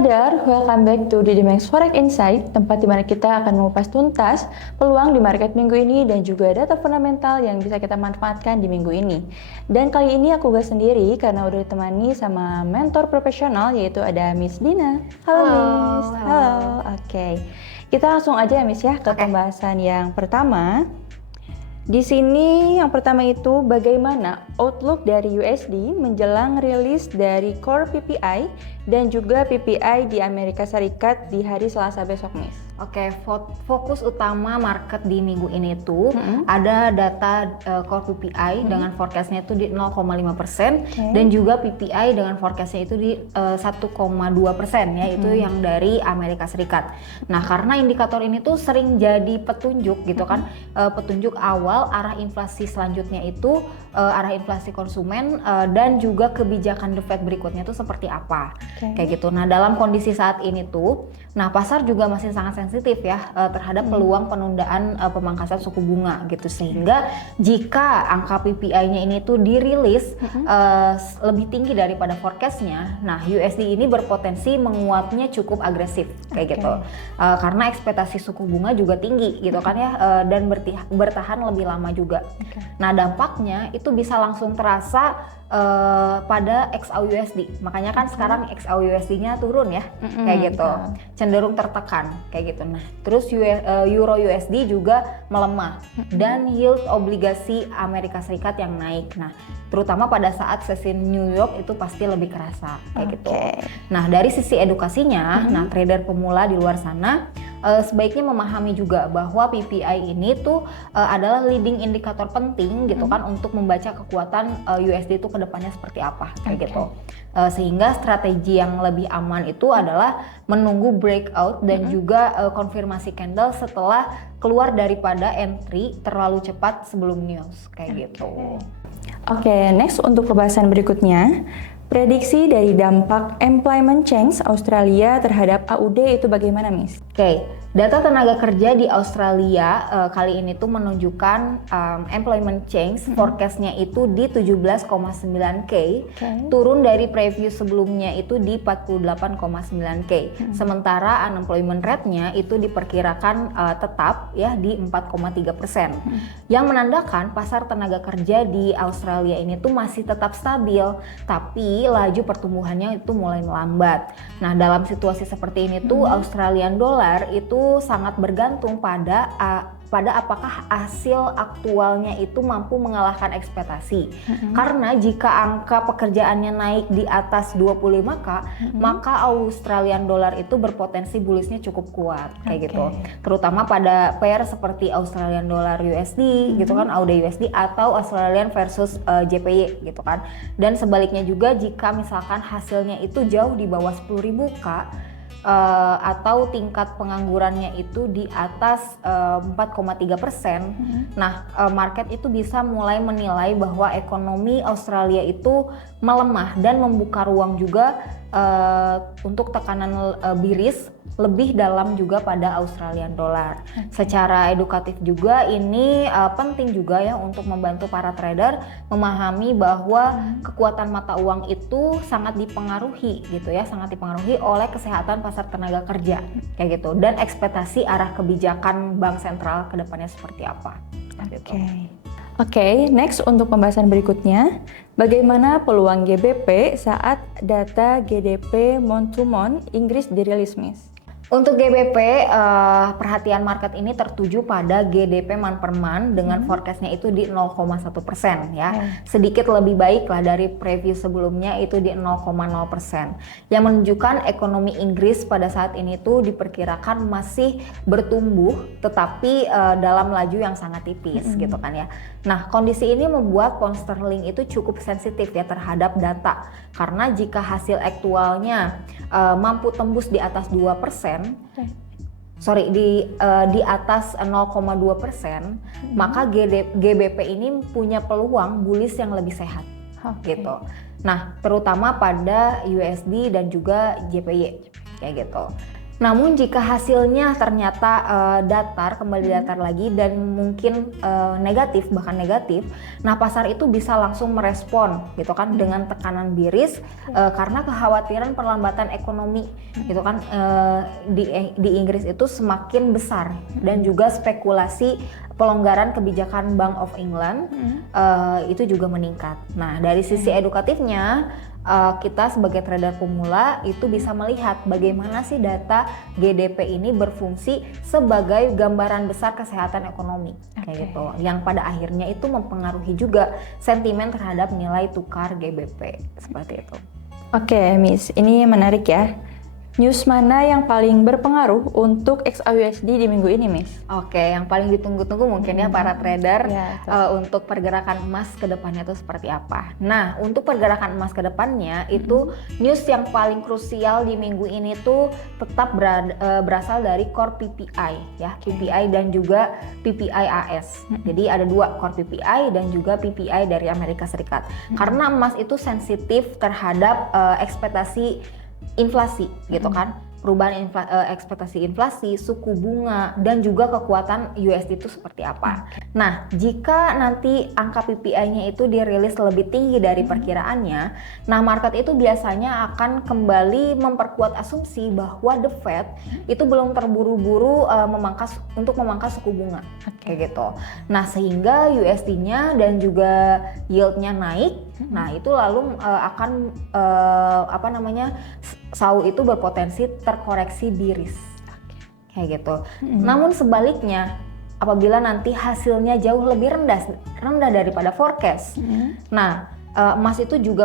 trader, welcome back to the Dimex Forex Insight, tempat di mana kita akan mengupas tuntas peluang di market minggu ini dan juga data fundamental yang bisa kita manfaatkan di minggu ini. Dan kali ini aku gak sendiri karena udah ditemani sama mentor profesional, yaitu ada Miss Dina. Halo Miss. Halo. Oke. Kita langsung aja ya Miss ya ke pembahasan yang pertama. Di sini yang pertama itu bagaimana outlook dari USD menjelang rilis dari core PPI dan juga PPI di Amerika Serikat di hari Selasa besok, Miss. Oke, fokus utama market di minggu ini tuh ada data core PPI dengan forecastnya itu di 0,5% dan juga PPI dengan forecastnya itu di 1,2% ya, itu yang dari Amerika Serikat. Nah, karena indikator ini tuh sering jadi petunjuk gitu kan, petunjuk awal arah inflasi selanjutnya itu arah inflasi konsumen dan juga kebijakan The Fed berikutnya tuh seperti apa, kayak gitu. Nah, dalam kondisi saat ini tuh, nah pasar juga masih sangat sensitif ya terhadap peluang penundaan pemangkasan suku bunga gitu, sehingga jika angka PPI-nya ini tuh dirilis lebih tinggi daripada forecastnya, nah USD ini berpotensi menguatnya cukup agresif kayak gitu, karena ekspektasi suku bunga juga tinggi gitu kan ya, dan bertahan lebih lama juga. Nah, dampaknya itu bisa langsung terasa pada XAUUSD, makanya kan sekarang XAUUSD-nya turun ya, kayak gitu, cenderung tertekan kayak gitu. Nah, terus Euro USD juga melemah dan yield obligasi Amerika Serikat yang naik. Nah, terutama pada saat sesi New York itu pasti lebih kerasa kayak gitu. Nah, dari sisi edukasinya, nah trader pemula di luar sana sebaiknya memahami juga bahwa PPI ini tuh adalah leading indikator penting gitu kan untuk membaca kekuatan USD itu kedepannya seperti apa kayak gitu. Sehingga strategi yang lebih aman itu adalah menunggu breakout dan juga konfirmasi candle setelah keluar daripada entry terlalu cepat sebelum news kayak gitu. Oke, next untuk pembahasan berikutnya, prediksi dari dampak employment change Australia terhadap AUD itu bagaimana, Miss? Oke, data tenaga kerja di Australia kali ini tuh menunjukkan employment change forecastnya itu di 17,9K, turun dari preview sebelumnya itu di 48,9K. Sementara unemployment rate-nya itu diperkirakan tetap ya di 4,3%. Yang menandakan pasar tenaga kerja di Australia ini tuh masih tetap stabil, tapi laju pertumbuhannya itu mulai melambat. Nah, dalam situasi seperti ini tuh Australian dollar itu sangat bergantung pada apakah hasil aktualnya itu mampu mengalahkan ekspektasi. Karena jika angka pekerjaannya naik di atas 25K, maka Australian dollar itu berpotensi bullishnya cukup kuat kayak gitu. Terutama pada pair seperti Australian dollar USD gitu kan, AUD USD atau Australian versus JPY gitu kan. Dan sebaliknya juga jika misalkan hasilnya itu jauh di bawah 10.000K atau tingkat penganggurannya itu di atas 4,3%. Nah, market itu bisa mulai menilai bahwa ekonomi Australia itu melemah dan membuka ruang juga untuk tekanan biris lebih dalam juga pada Australian dollar. Secara edukatif juga ini penting juga ya untuk membantu para trader memahami bahwa kekuatan mata uang itu sangat dipengaruhi gitu ya, sangat dipengaruhi oleh kesehatan pasar tenaga kerja kayak gitu, dan ekspektasi arah kebijakan bank sentral ke depannya seperti apa. Oke, next untuk pembahasan berikutnya, bagaimana peluang GBP saat data GDP month to month Inggris dirilis, Miss? Untuk GBP, perhatian market ini tertuju pada GDP month per month dengan forecastnya itu di 0,1% ya. Sedikit lebih baik lah dari preview sebelumnya itu di 0,0%. Yang menunjukkan ekonomi Inggris pada saat ini tuh diperkirakan masih bertumbuh tetapi dalam laju yang sangat tipis gitu kan ya. Nah, kondisi ini membuat pound sterling itu cukup sensitif ya terhadap data. Karena jika hasil aktualnya mampu tembus di atas 2%, di atas 0,2%, maka GBP ini punya peluang bullish yang lebih sehat gitu. Nah, terutama pada USD dan juga JPY kayak gitu. Namun jika hasilnya ternyata datar, kembali datar lagi dan mungkin negatif, bahkan negatif, nah pasar itu bisa langsung merespon gitu kan dengan tekanan bearish karena kekhawatiran perlambatan ekonomi gitu kan di Inggris itu semakin besar dan juga spekulasi pelonggaran kebijakan Bank of England itu juga meningkat. Nah dari sisi edukatifnya kita sebagai trader pemula itu bisa melihat bagaimana sih data GDP ini berfungsi sebagai gambaran besar kesehatan ekonomi kayak gitu, yang pada akhirnya itu mempengaruhi juga sentimen terhadap nilai tukar GBP seperti itu. Oke, Miss, ini menarik ya. News mana yang paling berpengaruh untuk XAUSD di minggu ini, Miss? Oke, yang paling ditunggu-tunggu mungkin ya para trader Ya, untuk pergerakan emas ke depannya itu seperti apa. Nah, untuk pergerakan emas ke depannya itu news yang paling krusial di minggu ini tuh tetap berasal dari core PPI ya, PPI dan juga PPI AS. Jadi ada dua, core PPI dan juga PPI dari Amerika Serikat. Karena emas itu sensitif terhadap ekspektasi inflasi gitu kan, perubahan ekspektasi inflasi, suku bunga dan juga kekuatan USD itu seperti apa. Nah, jika nanti angka PPI-nya itu dirilis lebih tinggi dari perkiraannya, nah market itu biasanya akan kembali memperkuat asumsi bahwa The Fed itu belum terburu-buru untuk memangkas suku bunga kayak gitu. Nah, sehingga USD-nya dan juga yield-nya naik. Nah, itu lalu akan SAU itu berpotensi terkoreksi bearish kayak gitu. Namun sebaliknya, apabila nanti hasilnya jauh lebih rendah daripada forecast, nah emas itu juga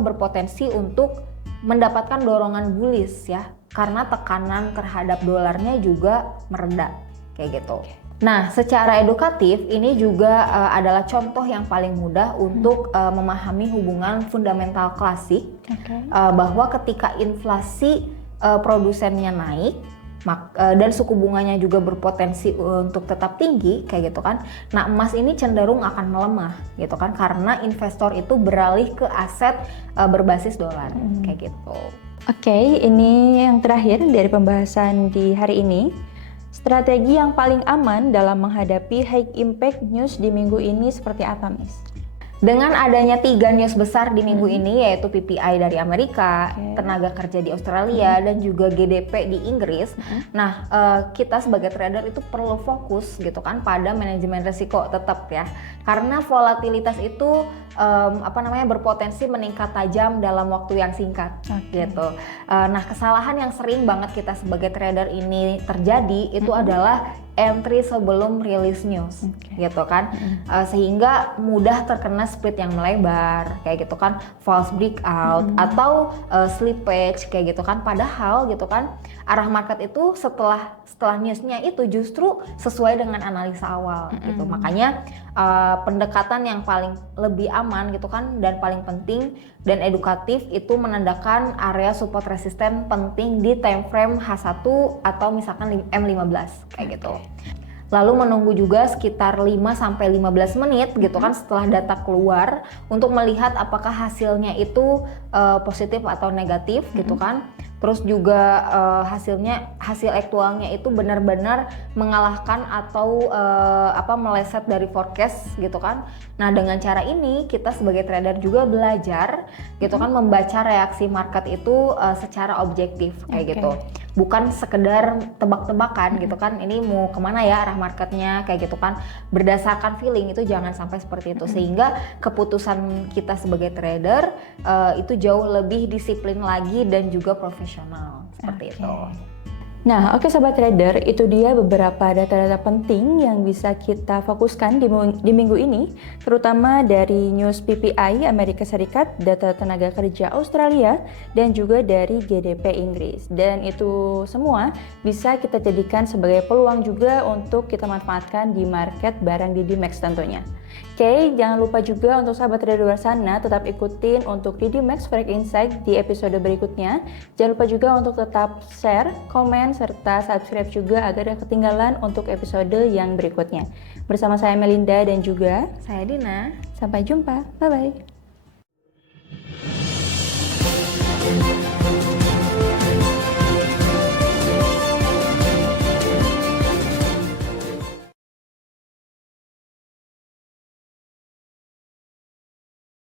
berpotensi untuk mendapatkan dorongan bullish ya, karena tekanan terhadap dolarnya juga mereda kayak gitu. Nah, secara edukatif ini juga adalah contoh yang paling mudah untuk memahami hubungan fundamental klasik bahwa ketika inflasi produsennya naik dan suku bunganya juga berpotensi untuk tetap tinggi kayak gitu kan. Nah, emas ini cenderung akan melemah gitu kan karena investor itu beralih ke aset berbasis dolar kayak gitu. Oke, ini yang terakhir dari pembahasan di hari ini. Strategi yang paling aman dalam menghadapi high impact news di minggu ini seperti apa, Miss? Dengan adanya 3 news besar di minggu ini, yaitu PPI dari Amerika, tenaga kerja di Australia, dan juga GDP di Inggris. Nah, kita sebagai trader itu perlu fokus gitu kan pada manajemen risiko tetap ya, karena volatilitas itu berpotensi meningkat tajam dalam waktu yang singkat gitu. Nah, kesalahan yang sering banget kita sebagai trader ini terjadi itu adalah entry sebelum rilis news gitu kan, sehingga mudah terkena split yang melebar kayak gitu kan, false breakout atau slippage kayak gitu kan. Padahal gitu kan arah market itu setelah newsnya itu justru sesuai dengan analisa awal gitu. Makanya pendekatan yang paling lebih aman gitu kan dan paling penting dan edukatif itu menandakan area support resisten penting di time frame H1 atau misalkan M15 kayak gitu. Lalu menunggu juga sekitar 5-15 menit gitu kan setelah data keluar untuk melihat apakah hasilnya itu positif atau negatif gitu kan. Terus juga hasil aktualnya itu benar-benar mengalahkan atau meleset dari forecast gitu kan. Nah, dengan cara ini kita sebagai trader juga belajar gitu kan membaca reaksi market itu secara objektif kayak gitu. Bukan sekedar tebak-tebakan gitu kan, ini mau kemana ya arah marketnya kayak gitu kan, berdasarkan feeling. Itu jangan sampai seperti itu, sehingga keputusan kita sebagai trader itu jauh lebih disiplin lagi dan juga profesional seperti itu. Nah, oke Sobat Trader, itu dia beberapa data-data penting yang bisa kita fokuskan di minggu ini, terutama dari news PPI Amerika Serikat, data tenaga kerja Australia, dan juga dari GDP Inggris. Dan itu semua bisa kita jadikan sebagai peluang juga untuk kita manfaatkan di market barang di DMAX tentunya. Oke, jangan lupa juga untuk sahabat trader di luar sana tetap ikutin untuk DMAX Forex Insight di episode berikutnya. Jangan lupa juga untuk tetap share, komen, serta subscribe juga agar tidak ketinggalan untuk episode yang berikutnya. Bersama saya Melinda dan juga saya Dina. Sampai jumpa, bye-bye.